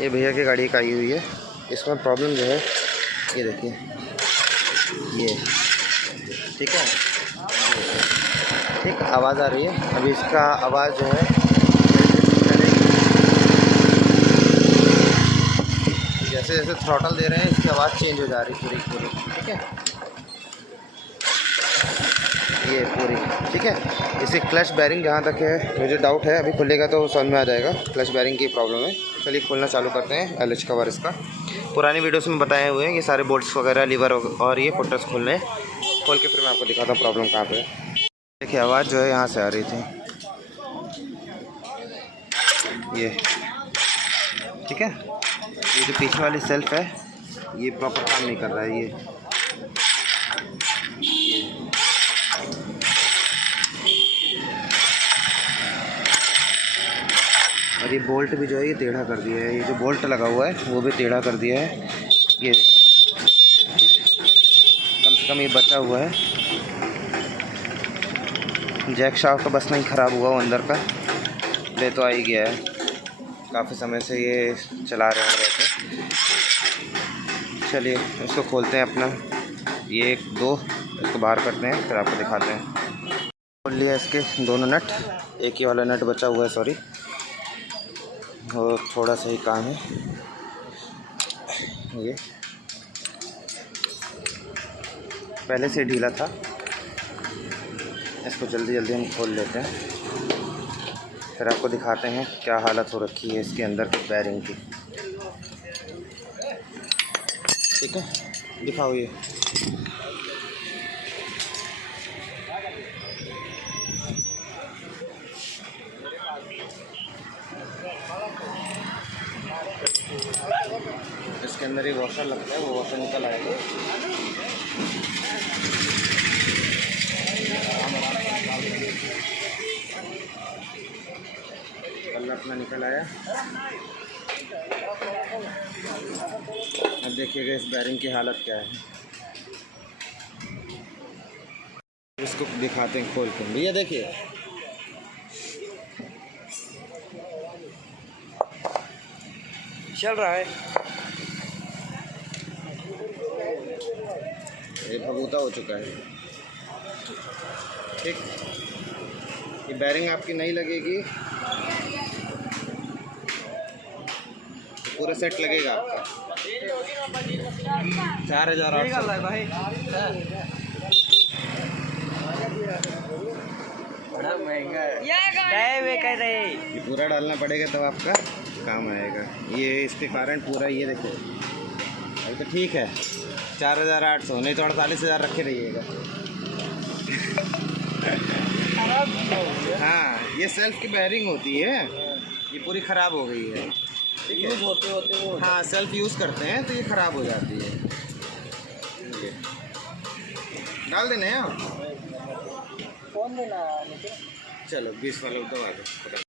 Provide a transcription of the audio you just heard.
ये भैया की गाड़ी का आई हुई है। इसमें प्रॉब्लम जो है ये देखिए, ये ठीक है, ठीक आवाज़ आ रही है। अभी इसका आवाज़ जो है जैसे जैसे थ्रॉटल दे रहे हैं इसकी आवाज़ चेंज हो जा रही है पूरी, ठीक है, ये पूरी, ठीक है। इसे क्लच बैरिंग जहाँ तक है मुझे डाउट है, अभी खुलेगा तो समझ में आ जाएगा क्लच बैरिंग की प्रॉब्लम है। चलिए खोलना चालू करते हैं। एलएच कवर इसका पुरानी वीडियोस में बताए हुए हैं, ये सारे बोल्ट्स वगैरह, लीवर और ये पुटर्स खोलने हैं। खोल के फिर मैं आपको दिखाता हूँ प्रॉब्लम कहाँ पे है। देखिए आवाज़ जो है यहाँ से आ रही थी, ये ठीक है। ये जो पीछे वाली सेल्फ है ये प्रॉपर काम नहीं कर रहा है, ये और ये बोल्ट भी जो है ये टेढ़ा कर दिया है। ये जो बोल्ट लगा हुआ है वो भी टेढ़ा कर दिया है, ये देखिए, कम से कम ये बचा हुआ है। जैक शाफ्ट तो बस नहीं ख़राब हुआ वो अंदर का, ले तो आ ही गया है। काफ़ी समय से ये चला रहे हैं वैसे। चलिए इसको खोलते हैं अपना, ये एक दो इसको बाहर करते हैं फिर आपको दिखाते हैं। खोल लिया इसके दोनों नट, एक ही वाला नट बचा हुआ है, सॉरी, और थोड़ा सा ही काम है। ये पहले से ढीला था, इसको जल्दी जल्दी हम खोल लेते हैं फिर आपको दिखाते हैं क्या हालत हो रखी है इसके अंदर की बैरिंग की, ठीक है। दिखाओ ये, इसके अंदर एक वॉशर लगता है, वो वॉशर निकल आएगा। कलर अपना निकल आया। अब देखिएगा इस बैरिंग की हालत क्या है, इसको दिखाते हैं खोल के। भैया देखिए, चल रहा है, ये भगूता हो चुका है, ठीक। ये बैरिंग आपकी नहीं लगेगी, पूरा सेट लगेगा आपका 4,800 भाई। बड़ा महंगा है, ये पूरा डालना पड़ेगा तब आपका काम आएगा। ये इसके कारण पूरा, ये देखो अभी तो ठीक है 4,800, नहीं तो 48,000 रखे रहिएगा। हाँ, ये सेल्फ की बैरिंग होती है, ये पूरी ख़राब हो गई है, यूज़ होते वो, हाँ सेल्फ यूज़ करते हैं तो ये ख़राब हो जाती है। ये डाल देने हैं आप, कौन देना, चलो 20 वाला दवा दो।